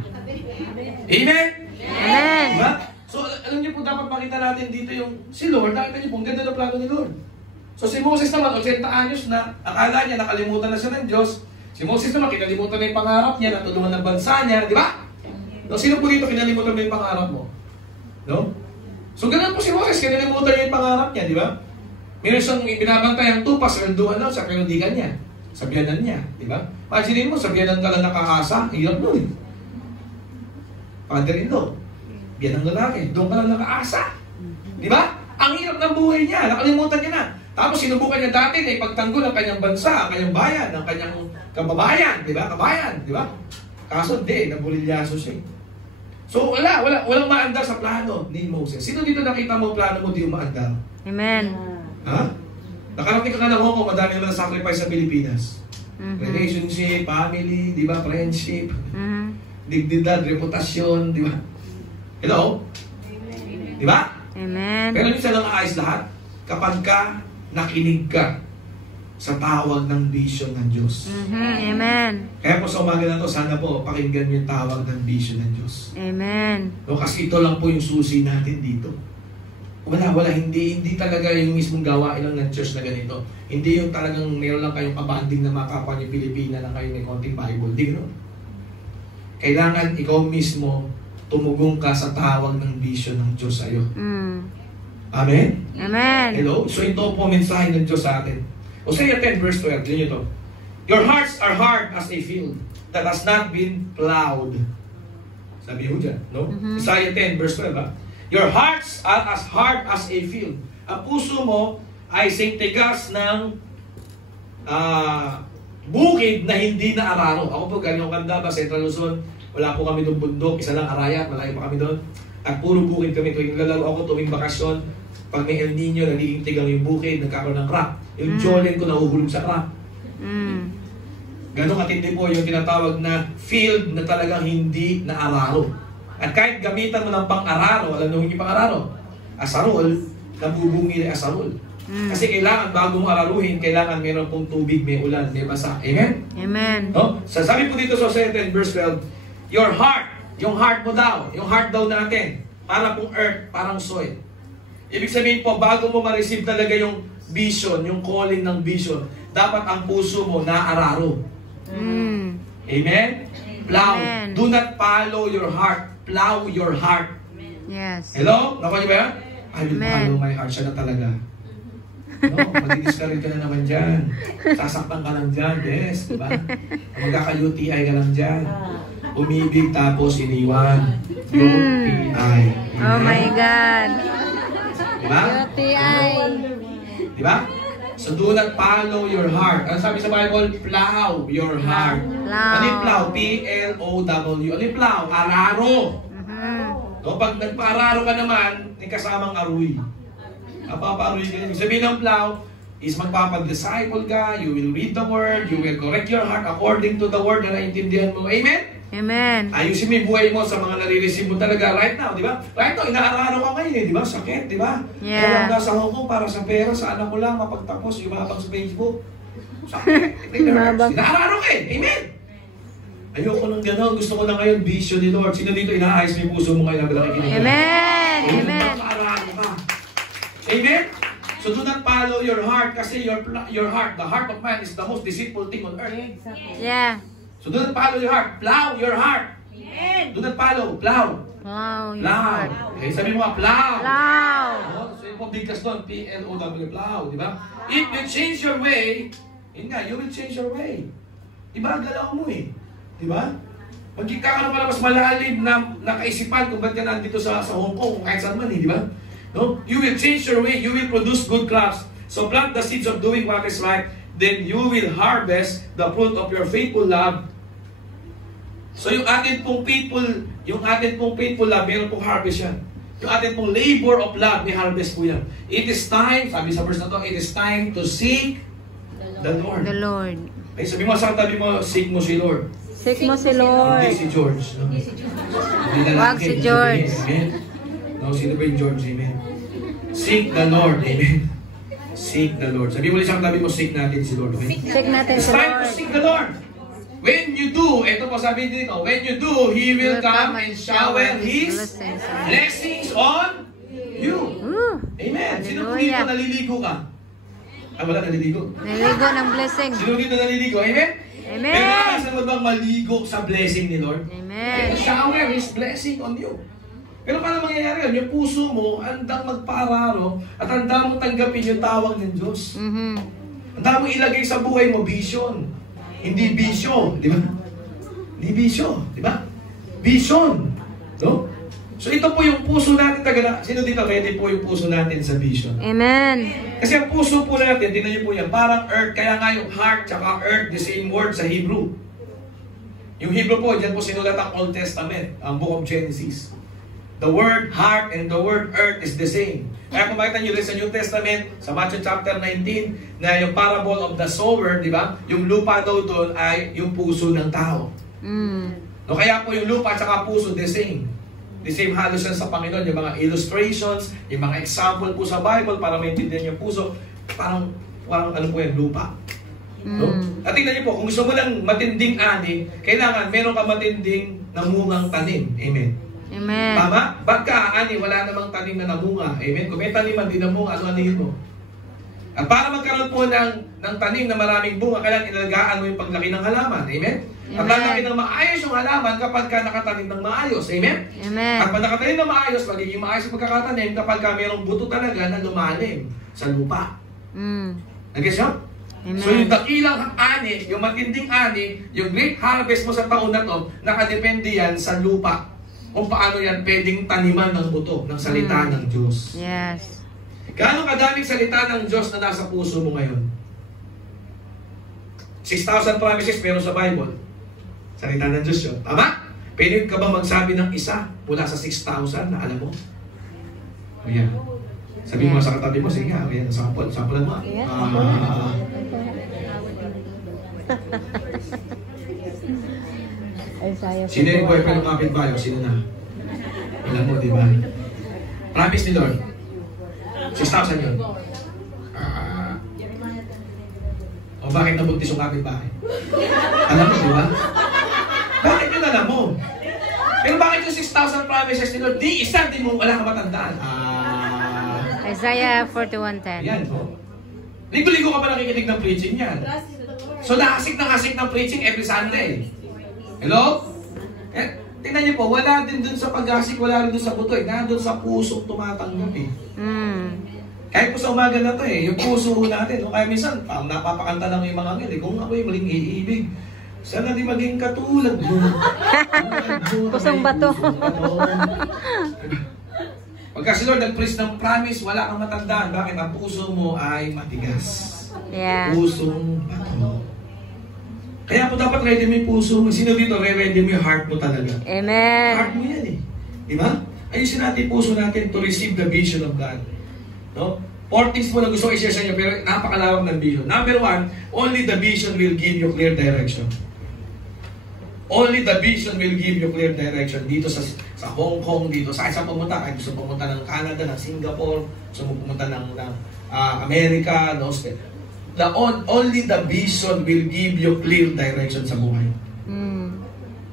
Amen? Amen. Diba? So, alam niyo po, dapat makita natin dito yung si Lord. Nakita niyo po, ang ganda ng plano ni Lord. So, si Moses naman, 80 anyos na, akala niya, nakalimutan na siya ng Diyos. Si Moses naman, kinalimutan na yung pangarap niya, natulungan ng bansa niya, di ba? No, sino po dito kinalimutan mo yung pangarap mo? No? So, ganun po si Moses, kinalimutan niya yung pangarap niya, di ba? Meron siyang binabantay ang tupas, swelduhan lang sa pinundigan niya. Sa biyanan niya, di ba? Imagine mo, sa biyanan ka lang nakakasa, hirap mo eh. Father-in-law, biyanang lalaki, doon ka lang nakaasa. Di ba? Ang hirap ng buhay niya, nakalimutan niya na. Tapos sinubukan niya dati na ipagtanggol ang kanyang bansa, ang kanyang bayan, ang kanyang kababayan, di ba? Kabayan, di ba? Kaso hindi, nabulilyaso siya. So walang maandar sa plano ni Moses. Sino dito nakita mo plano mo di umaandar? Amen. Ha? Nakarating ka na ng Hong Kong, madami naman sacrifice sa Pilipinas. Relationship, family, di ba? Friendship, dignidad, reputasyon, di ba? Hello? Di ba? Amen. Pero minsan lang aayos lahat kapag ka nakinig ka sa tawag ng vision ng Diyos. Amen. Kaya po sa umaga na to, sana po pakinggan niyo yung tawag ng vision ng Diyos. Amen. No, kasi ito lang po yung susi natin dito. Wala, hindi talaga yung mismong gawain lang ng church na ganito. Hindi yung talagang meron lang kayong kabanding na makapwa niyo Pilipina lang kayo may konting Bible. Di gano'n. Kailangan ikaw mismo tumugong ka sa tawag ng vision ng Diyos sa'yo. Amen? Amen. Hello? So ito po mensahe ng Diyos sa atin. Hosea 10 verse 12, yun ito. Your hearts are hard as a field that has not been plowed. Sabi mo dyan, no? Isaiah 10 verse 12, ha? Your hearts are as hard as a field. Ang puso mo ay sintigas ng bukid na hindi na araro. Ako po, ganyong kanda ba, Central Luzon, wala po kami doon bundok, isa lang arayat, malayo pa kami doon. At puro bukid kami tuwing lalaro ako, tuwing bakasyon. Pag may El Nino, nag-iintigang yung bukid, nagkakaroon ng crack. Yung jolen ko nahuhulog sa crack. Ganong katindi po yung tinatawag na field na talagang hindi na araro. At kahit gamitan mo ng pang-araro, alam mo hindi pang-araro, asarol, nabubungi na asarol. Kasi kailangan, bago mo araruhin, kailangan meron pong tubig, may ulan, may basa. Amen? Amen. No? Sabi po dito sa Hosea 10 verse 12, your heart, yung heart mo daw, yung heart daw natin, para pong earth, parang soil. Ibig sabihin po, bago mo ma-receive talaga yung vision, yung calling ng vision, dapat ang puso mo naararo. Amen? Plow. Amen. Do not follow your heart. Plow your heart. Yes. Hello? Nakuha niyo ba yan? I will Amen. follow my heart. Siya na talaga. No, mag-discourage ka na naman dyan. Sasaktan ka lang dyan. Yes, diba? Magkaka-UTI ka lang dyan. Umibig tapos iniwan. UTI. Oh my God. Diba? UTI. Diba? So do not follow your heart. Ano sabi sa Bible? Plow your heart. Plow. Ano yung plow? P-L-O-W. Ano yung plow? Araro. So pag nagpa-araro ka naman, may kasamang aruy. Napapa-aruy ka. Sabihin ng plow is magpapag-disciple ka, you will read the word, you will correct your heart according to the word na naintindihan mo. Amen? Amen. Ayusin mo yung buhay mo sa mga nare-receive mo talaga right now, di ba? Right now, inaararo ka ngayon eh, di ba? Sakit, di ba? Yeah. Kaya lang sa Hong Kong para sa pera, sa anak ko lang, mapagtapos, yumabang sa Facebook. Sakit. Inaararo ka eh. Amen? Ayoko nang gano'n. Gusto ko na ngayon, vision ni Lord. Sino dito inaayos mo yung puso mo ngayon na nakikinig? Amen. Amen. Nakaararo ka. Amen? So do not follow your heart kasi your heart, the heart of man is the most deceitful thing on earth. Yeah. So do not follow your heart. Plow your heart. Do not follow. Plow. Wow. Your Plow. heart. Okay, sabi mo nga, plow. Plow. So yung pabigkas doon, P-L-O-W, plow. Di ba? If you change your way, yun nga, you will change your way. Iba, galaw mo eh. Di ba? Magkikaroon ka na mas malalim na kaisipan kung ba't ka nandito sa Hong Kong, kahit saan man eh, di ba? No? You will change your way, you will produce good crops. So plant the seeds of doing what is right, then you will harvest the fruit of your faithful love So yung atin pong faithful love, meron pong harvest yan. Yung atin pong labor of love, may harvest po yan. It is time, sabi sa verse na to, it is time to seek the Lord. The Lord. Ay, sabi mo sa tabi mo, seek mo si Lord. Seek mo si Lord. Hindi si George. No? Wag si George. Amen. No, sino ba yung George? Amen. Seek the Lord. Amen. Seek the Lord. Sabi mo isang tabi mo, seek natin si Lord. Okay? Seek natin It's si time to Lord. seek the Lord. When you do, ito po sabi dito, when you do, He will come and shower His blessings on you. Woo. Amen. Sino po dito Hallelujah. naliligo ka? Ah, wala naliligo. Naligo ng blessing. Sino dito naliligo? Amen? Amen. Pero nakasa mo bang maligo sa blessing ni Lord? Amen. And shower His blessing on you. Pero paano mangyayari yun? Yung puso mo, handang magpaararo at handang mo tanggapin yung tawag ng Diyos. Handang mo ilagay sa buhay mo, vision. Hindi bisyo, di ba? Hindi bisyo, di ba? Vision. No? So ito po yung puso natin talaga. Sino dito ready po yung puso natin sa vision? Amen. Kasi ang puso po natin, tingnan niyo po yan, parang earth, kaya nga yung heart tsaka earth, the same word sa Hebrew. Yung Hebrew po, dyan po sinulat ang Old Testament, ang Book of Genesis. The word heart and the word earth is the same. Kaya kung makita nyo rin sa New Testament, sa Matthew chapter 19, na yung parable of the sower, di ba? Yung lupa daw doon ay yung puso ng tao. No, kaya po yung lupa at saka puso, the same. The same halos yan sa Panginoon. Yung mga illustrations, yung mga example po sa Bible para maintindihan yung puso, parang ano po yan, lupa. No? At tingnan niyo po, kung gusto mo lang matinding ani, kailangan meron ka matinding namungang tanim. Amen. Amen. Tama? Baka ani, wala namang tanim na namunga. Amen? Kung may tanim man din namunga, ano anihin mo? At para magkaroon po ng tanim na maraming bunga, kailangan inalagaan mo yung paglaki ng halaman. Amen? At lalaki ng maayos yung halaman kapag ka nakatanim ng maayos. Amen? Amen. At pag nakatanim ng maayos, magiging maayos yung pagkakatanim kapag ka mayroong buto talaga na lumalim sa lupa. Nag-guess yun? Amen. So yung dakilang ani, yung matinding ani, yung great harvest mo sa taon na to, nakadepende yan sa lupa. Kung paano yan pwedeng taniman ng buto, ng salita ng Diyos. Yes. Gaano kadaming salita ng Diyos na nasa puso mo ngayon? 6,000 promises meron sa Bible. Salita ng Diyos yun. Tama? Pwede ka ba magsabi ng isa mula sa 6,000 na alam mo? Ayan. Sabi mo sa katabi mo, sige nga, ayan, sample mo. Sino yung boyfriend ng kapitbahay? Sino na? Alam mo, di ba? Promise ni Lord. 6,000 yun. O bakit nabuntis yung kapitbahay? Alam mo, di ba? Bakit yun alam mo? Pero bakit yung 6,000 promises ni Lord? Di isa, di mo wala ka matandaan. Isaiah 41:10. Yan, o. Ligo-ligo ka pa nakikinig ng preaching yan. So nakasik ng preaching every Sunday. Hello? Tingnan niyo po, wala din dun sa pag-asik, wala rin dun sa buto eh. Nandun sa puso tumatanggap eh. Kahit po sa umaga na to eh, yung puso natin. Kaya minsan, napapakanta lang yung mga ngil eh. Kung ako'y maling iibig, sana di maging katulad mo. Pusong bato. Pagka si Lord nag-preach ng promise, wala kang matandaan. Bakit? Ang puso mo ay matigas. Yeah. Pusong bato. Kaya po dapat ready mo yung puso mo. Sino dito, ready mo yung heart mo talaga. Amen. Heart mo yan eh. Diba? Ayusin natin yung puso natin to receive the vision of God. No? 4 things mo na gusto ko i-share sa inyo, pero napakalawak ng vision. Number 1, only the vision will give you clear direction. Only the vision will give you clear direction. Dito sa Hong Kong, dito sa saan pumunta. Kahit gusto pumunta ng Canada, ng Singapore, gusto pumunta ng America, no? Only the vision will give you clear direction sa buhay.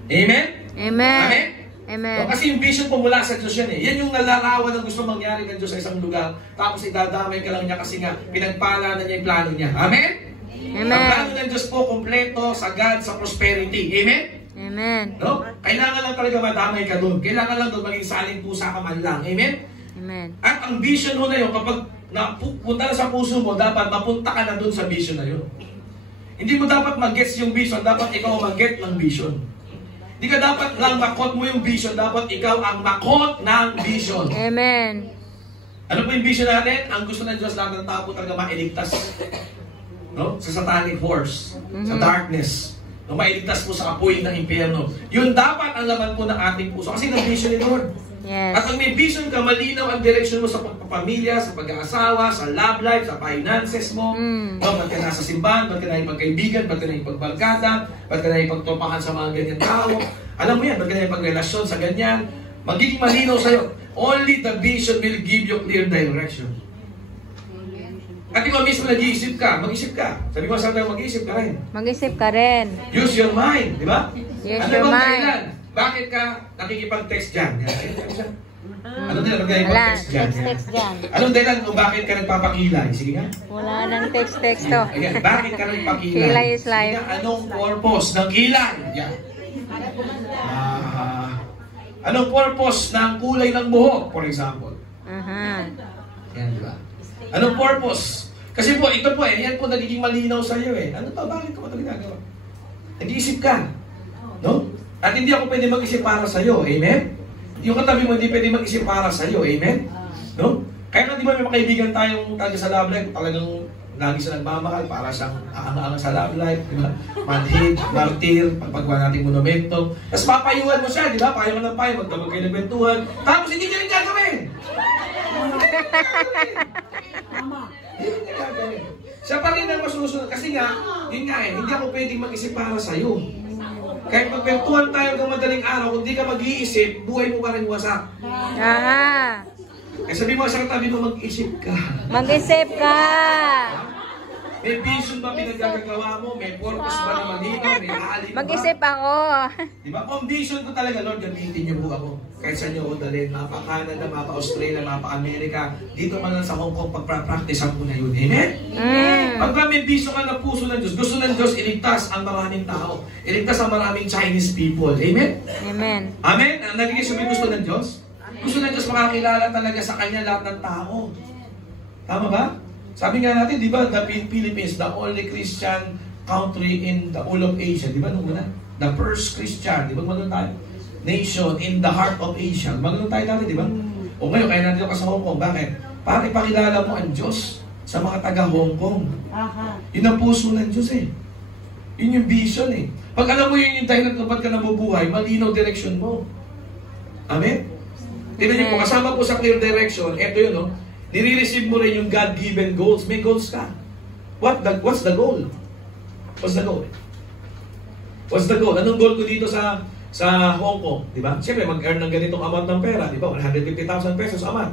Amen? Amen. Amen? Amen. So, kasi yung vision po mula sa Diyos yan eh. Yan yung nalarawan ng gusto mangyari ng Diyos sa isang lugar. Tapos idadamay ka lang niya kasi nga pinagpala na niya yung plano niya. Amen? Amen. Ang plano ng Diyos po kompleto, sagad, sa prosperity. Amen? Amen. No? Kailangan lang talaga madamay ka doon. Kailangan lang doon maging saling pusa ka man lang. Amen? Amen. At ang vision mo na yun, kapag napunta na sa puso mo, dapat mapunta ka na doon sa vision na yun. Hindi mo dapat mag-gets yung vision, dapat ikaw mag-get ng vision. Hindi ka dapat lang makot mo yung vision, dapat ikaw ang makot ng vision. Amen. Ano po yung vision natin? Ang gusto ng Diyos lahat ng tao po talaga mailigtas. No? Sa satanic horse, sa darkness. na mailigtas po sa apoy ng impyerno. Yun dapat ang laman po ng ating puso. Kasi ng vision ni Lord. Yes. At pag may vision ka, malinaw ang direksyon mo sa pagpapamilya, sa pag-aasawa, sa love life, sa finances mo. Ba't ka nasa simbahan, ba't ka nakipagkaibigan, ba't ka nakipagbarkada, ba't ka nakipagtropahan sa mga ganyan tao. Alam mo yan, ba't ka nakipagrelasyon sa ganyan. Magiging malinaw sa'yo. Only the vision will give you clear direction. At ikaw mismo nag-iisip ka, mag-isip ka. Sabi mo sa akin, mag-iisip ka rin. Mag-isip ka rin. Use your mind, di ba? Use ano your bang mind. dahilan? Bakit ka nakikipag-text dyan? Anong dahilan? Bakit nakikipag-text dyan? Text dyan. Anong dahilan kung bakit ka nagpapakilay? Sige nga. Wala nang text to. Ayan, bakit ka nagpapakilay? Kilay is life. Sige nga, anong purpose ng kilay? Yan. Anong purpose ng kulay ng buhok, for example? Yan, di ba? Anong purpose? Kasi po, ito po yan po nagiging malinaw sa iyo Ano to? Bakit ko ito ginagawa? Nag-iisip ka. No? At hindi ako pwede mag-isip para sa iyo. Amen? Yung katabi mo hindi pwede mag-isip para sa iyo. Amen? No? Kaya nga di ba may mga kaibigan tayong talaga sa love life, talagang lagi sa nagmamahal para siyang aang-aang sa love life, di ba? Manhid, martir, pagpagawa nating monumento. Tapos papayuhan mo siya, di ba? Payo ka ng payo, magdamag kayo ng kwentuhan. Tapos hindi niya rin gagawin. Siya pa rin ang masusunod. Kasi nga, yun nga hindi ako pwedeng mag-isip para sa'yo. Kahit magkwentuhan tayo ng madaling araw, kung di ka mag-iisip, buhay mo pa rin wasak. Kaya sabi mo sa katabi mo, mag-isip ka. Mag-isip ka. May vision ba pinagkagagawa mo? May purpose ba na malinaw? May aalin ba? Mag-isip ako. Diba? Kung vision ko talaga, Lord, gamitin niyo po ako. Kahit saan niyo ako dalhin. Mapa-Canada, mapa-Australia, mapa-America. Dito man lang sa Hong Kong, pagpa-practice ko na yun. Amen? Pagka may vision ka na puso ng Diyos, gusto ng Diyos, iligtas ang maraming tao. Iligtas ang maraming Chinese people. Amen? Amen. Amen? Nagiging sumi gusto ng Diyos? Gusto ng Diyos makakilala talaga sa Kanya lahat ng tao. Tama ba? Sabi nga natin, di ba, the Philippines, the only Christian country in the whole of Asia. Di ba, nung una? The first Christian, di ba, magano'n tayo? Nation in the heart of Asia. Magano'n tayo dati, di ba? O ngayon, kaya natin ako sa Hong Kong. Bakit? Para ipakilala mo ang Diyos sa mga taga Hong Kong. Yun ang puso ng Diyos Yun yung vision Pag alam mo yun yung dahilan kung ba't ka nabubuhay, malinaw direction mo. Amen? Tignan niyo po, kasama po sa clear direction, eto yun, no? Nire-receive mo rin yung God-given goals. May goals ka. What's the goal? What's the goal? What's the goal? Anong goal ko dito sa Hong Kong? Di ba? Siyempre, mag-earn ng ganitong amount ng pera. Di ba? 150,000 pesos amount.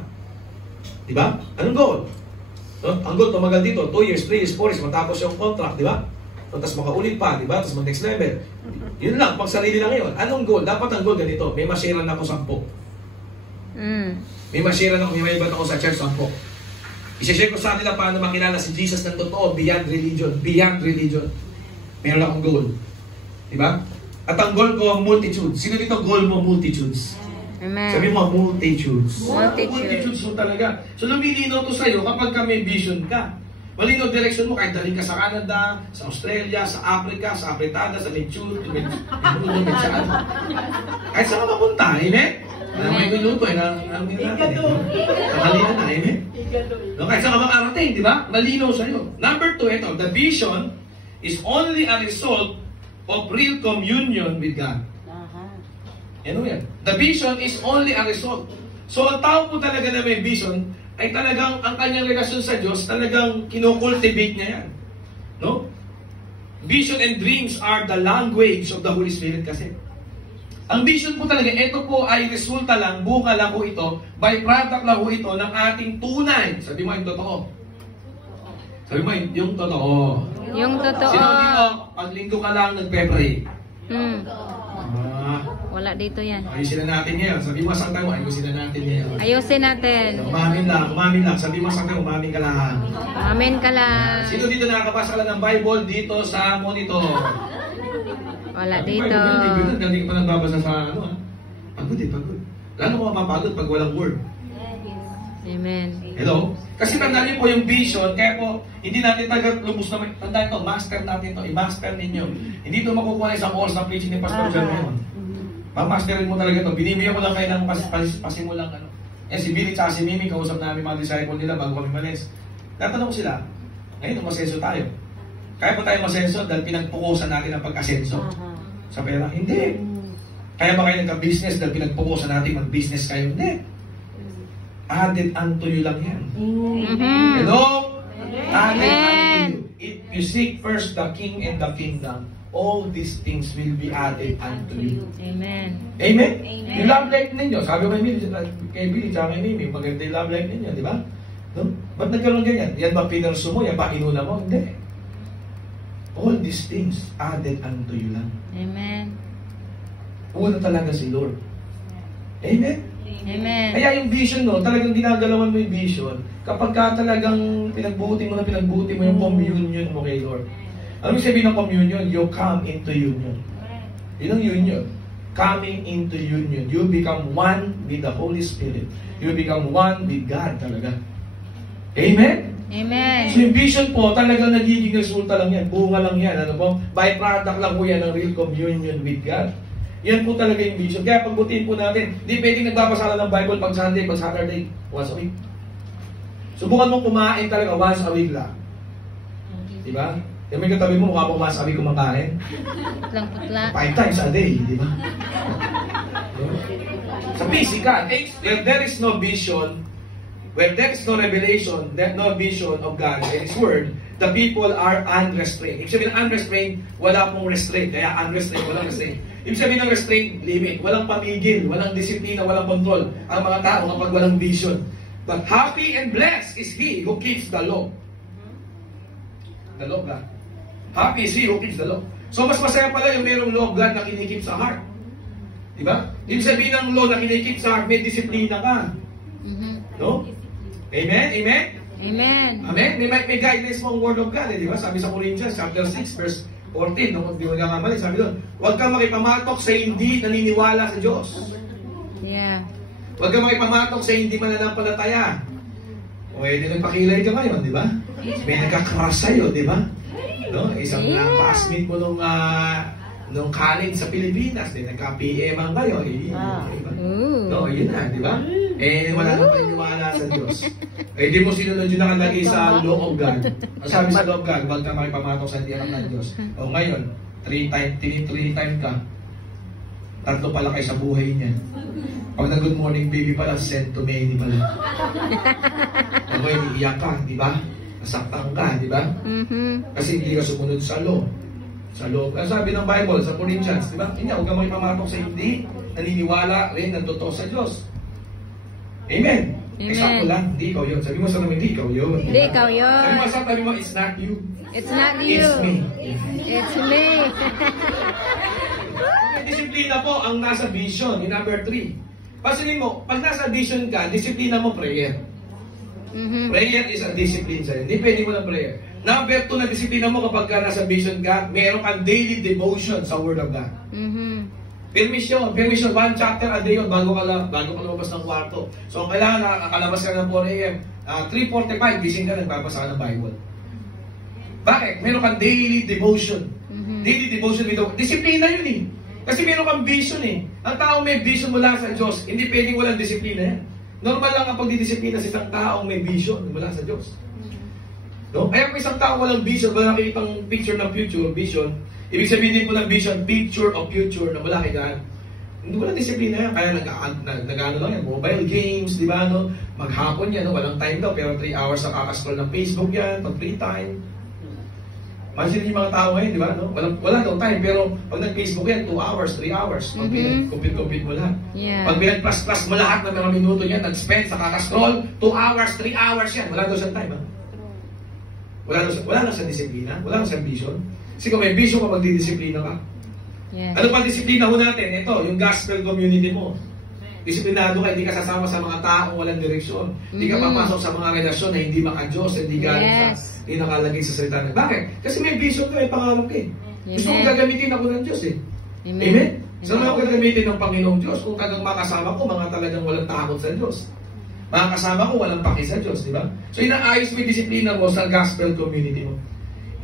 Di ba? Anong goal? No? Ang goal, tumagal dito. 2 years, 3 years, 4 years, matapos yung contract. Di ba? No, tapos makaulit pa. Di ba? Tapos mag-next level. Yun lang. Pag sarili lang yun. Anong goal? Dapat ang goal ganito. May masiran ako 10. May masiran ako, may maibat ako sa church 10. I-share ko sa nila paano makilala si Jesus ng totoo, beyond religion. Beyond religion. Meron akong goal. Diba? At ang goal ko, multitudes. Sino dito goal mo? Multitudes. Amen. Sabi mo, multitudes. Multitudes mo talaga. So, lumilinaw to sa'yo kapag ka may vision ka. Malinaw direction mo, kahit dalhin ka sa Canada, sa Australia, sa Africa, sa Apretada, sa Medjugorje, kahit saan ka mapunta, alam mo yung minuto nakalina na, no, kahit saan ka makarating, di ba? Malinaw sa'yo. Number 2, ito, the vision is only a result of real communion with God. Ano yan? The vision is only a result. So, ang tao po talaga na may vision, ay talagang ang kanyang relasyon sa Diyos, talagang kinocultivate niya yan. No? Vision and dreams are the language of the Holy Spirit kasi. Ang vision po talaga, ito po ay resulta lang, bunga lang po ito, byproduct lang po ito ng ating tunay. Sabi mo, yung totoo. Sabi mo, yung totoo. Yung totoo. Sino dito, pag linggo ka lang, nagpe-pray. Wala dito yan. Ayusin na natin ngayon. Sabi mo, saan tayo, ayusin na natin ngayon. Ayusin natin. Umamin lang. Sabi mo, saan tayo, umamin ka lang. Amen ka lang. Sino dito nakakabasa ka ng Bible dito sa monitor? Wala dito. Hindi ka pa nagbabasa sa Pagod. Lalo ko mapapagod pag walang word. Amen. Hello? Kasi tandaan niyo po yung vision, kaya po, hindi natin lubos na, tandaan ito, master natin ito, i-master ninyo. Hindi ito makukuha na isang oras ng preaching ni Pastor John ngayon. Ma-masterin mo talaga ito. Binibigyan ko lang kayo ng pasimulang si Billy at si Mimi, kausap namin mga disciple nila bago kami malis. Natanong ko sila, ngayon, umasenso tayo. Kaya ba tayo masenso dahil pinagpukusan natin ang pag-asenso sa pera? Hindi. Kaya ba kayo nagka-business dahil pinagpukusan natin mag-business kayo? Hindi. Added unto you lang yan. Hello? Added unto you. If you seek first the King and the kingdom, all these things will be added unto you. Amen. Amen? Yung love life ninyo, sabi ko kay Billy, tsaka kay Mimi, maganda yung love life ninyo, di ba? No? Ba't nagkaroon ganyan? Yan ba pinarso mo? Yan ba inuna mo? Hindi. All these things added unto you lang. Amen. Una talaga si Lord. Amen? Amen. Kaya yung vision, no, talagang ginagalawan mo yung vision kapag ka talagang pinagbuti mo yung communion mo kay Lord. Ano yung sabihin ng communion? You come into union. Yun ang union. Coming into union. You become one with the Holy Spirit. You become one with God talaga. Amen? Amen. So yung vision po, talagang nagiging resulta lang yan. Bunga lang yan. Ano po? Byproduct lang po yan ng real communion with God. Yan po talaga yung vision. Kaya pagbutihin po natin, hindi pwedeng nagbabasa ng Bible pag Sunday, pag Saturday, once a week. Subukan mo kumain talaga once a week lang. Diba? Yung may katabi mo, mukha mo once a week kumakain. Putlang-putla. 5 times a day, di ba? Sa physical, where there is no vision, where there is no revelation, there no vision of God and His Word, the people are unrestrained. Ibig sabihin ng unrestrained, wala pong restraint. Kaya unrestrained, walang restraint. Ibig sabihin ng restraint, limit. Walang pamigil, walang disiplina, walang control. Ang mga tao kapag walang vision. But happy and blessed is he who keeps the law. The law of God. Happy is he who keeps the law. So mas masaya pala yung mayroong law of God na kinikip sa heart. Diba? Ibig sabihin ng law na kinikip sa heart, may disiplina ka. No? Amen? Amen? Amen. Amen? May guidance mo ang word of God. Di ba? Sabi sa Corinthians chapter 6 verse 14, no? Di mo nagkamali, sabi doon, huwag kang makipamatok sa hindi naniniwala sa Diyos. Yeah. Huwag kang makipamatok sa hindi mananampalataya. O di nagpakilay ka ngayon, di ba? May nagka-crush sa'yo, di ba? No? Isang classmate mo nung college sa Pilipinas, nagka-PM ang kayo. Diba? No, yun na, di ba? Wala nang paniniwala sa Diyos. Di mo sinunod yung nakalagay sa law of God. Ang sabi sa law of God, huwag ka makipamatok sa tiyak ng Diyos. O ngayon, 3 time ka. 3 pala kayo sa buhay niya. Pag nag-good morning baby pala, sent to many pala. Ako iiyak ka, di ba? Nasaktan ka, di ba? Kasi hindi ka sumunod sa law. Sa law. Ang sabi ng Bible, sa Corinthians, di ba? Hindi, huwag ka makipamatok sa hindi naniniwala rin ng totoo sa Diyos. Amen. Example lang, hindi ikaw yun. Sabi mo sa namin, hindi ikaw yun. Hindi ikaw yun. Sabi mo, it's not you. It's not you. It's me. It's me. May disiplina po ang nasa vision, yung number 3. Pansinin mo, pag nasa vision ka, disiplina mo prayer. Prayer is a discipline sa'yo. Hindi pwede mo ng prayer. Number 2 na disiplina mo kapag ka nasa vision ka, meron kang daily devotion sa Word of God. Permission, 1 chapter a day yun bago ka lumabas ng kwarto. So, kailangan nakalabas ka ng 4 a.m. 3:45, gising ka, nagbabasa ka ng Bible. Bakit? Meron kang daily devotion. Daily devotion with the disiplina yun eh. Kasi meron kang vision eh. Ang tao may vision mula sa Diyos, hindi pwedeng walang disiplina yan. Normal lang ang pagdidisiplina sa isang taong may vision mula sa Diyos. No? Kaya kung isang taong walang vision, wala nakikitang picture ng future, vision, ibig sabihin din po ng vision, picture of future na wala kay God. Hindi walang disiplina yan. Kaya nag-ano lang yan, mobile games, di ba? No? Maghapon yan, no? Walang time daw, pero 3 hours na kakascroll ng Facebook yan, pag free time. Imagine yung mga tao ngayon, di ba? No? Wala daw time, pero pag nag-Facebook yan, 2 hours, 3 hours. Pag compute mo lahat. Yeah. Pag pinag-plus mo lahat ng mga minuto yan, nag-spend sa kakascroll, 2 hours, 3 hours yan. Wala daw siyang time, ha? Wala daw siyang disiplina, wala daw siyang vision. Kasi kung may vision ka, magdidisiplina ka. Yeah. Ano pa disiplina ho natin? Ito, yung gospel community mo. Disiplinado ka, hindi ka sasama sa mga taong walang direksyon. Hindi ka papasok sa mga relasyon na hindi maka-Diyos, hindi galing sa hindi nakalagay sa salita ng. Bakit? Kasi may vision ka, may pangarap ka eh. Gusto kong gagamitin ako ng Diyos eh. Amen? Saan ako gagamitin ng Panginoong Diyos? Kung talagang makasama ko, mga talagang walang takot sa Diyos. Mga kasama ko, walang paki sa Diyos, di ba? So inaayos mo yung disiplina mo sa gospel community mo.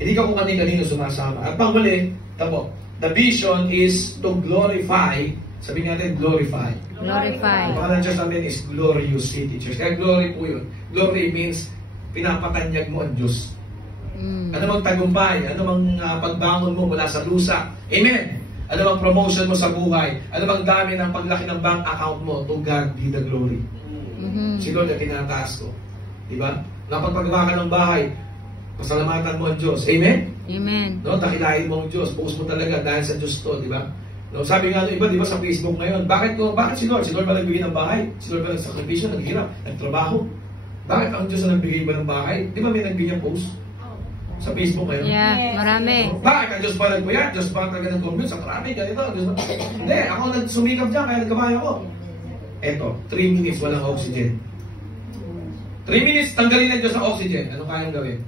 Hindi ka kung kanino sumasama. At panghuli, tabo, the vision is to glorify. Sabi natin, glorify. Glorify. Ang pangalan Diyos namin is Glorious City Church. Kaya glory po yun. Glory means pinapatanyag mo ang Diyos. Ano mang tagumpay, ano mang pagbangon mo mula sa lusa. Amen. Ano mang promotion mo sa buhay, ano mang dami ng paglaki ng bank account mo, to God be the glory. Si Lord na tinataas ko. Diba? Napagpagawa ka ng bahay, pasalamatan mo ang Diyos. Amen? Amen. No, dakilain mo ang Diyos. Focus mo talaga dahil sa Diyos to, di ba? No, sabi nga ng iba, di ba, sa Facebook ngayon, bakit si Lord? Si Lord ba nagbigay ng bahay? Si Lord ba nagsakripisyo, naghihirap, nagtrabaho? Bakit ang Diyos na nagbigay ba ng bahay? Di ba may nagbigay post sa Facebook ngayon? Yeah, marami. Bakit ang Diyos ba nagpuyat? Diyos ba talaga nag-commute sa traffic? Ganito, Diyos ba? Hindi, ako nagsumikap dyan, kaya nagkabaya ako. Eto, 3 minutes walang oxygen. 3 minutes, tanggalin ng Diyos ang oxygen. Ano kayang gawin?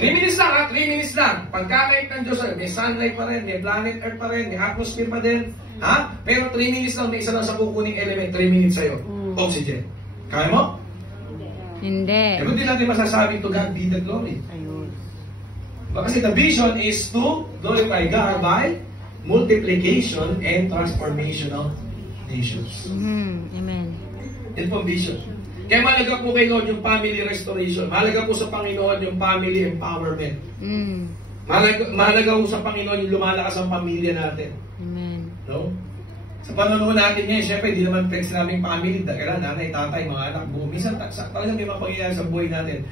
3 minutes lang, ha? 3 minutes lang. Pagkakait ng Diyos, may sunlight pa rin, may planet Earth pa rin, may atmosphere pa din. Ha? Pero 3 minutes lang, may isa lang sa kukuning element, 3 minutes sa'yo. Oxygen. Kaya mo? Hindi. Pero hindi natin masasabing to God be the glory. Kasi the vision is to glorify God by multiplication and transformation of nations. Amen. Yan po ang vision. Kaya mahalaga po kay Lord yung family restoration. Mahalaga po sa Panginoon yung family empowerment. Mahalaga po sa Panginoon yung lumalakas ang pamilya natin. Amen. No? Sa panunod natin ngayon, syempre, hindi naman text naming family. Kailan, nanay, tatay, mga anak, buo. Minsan, talagang may mga pangyayari sa buhay natin.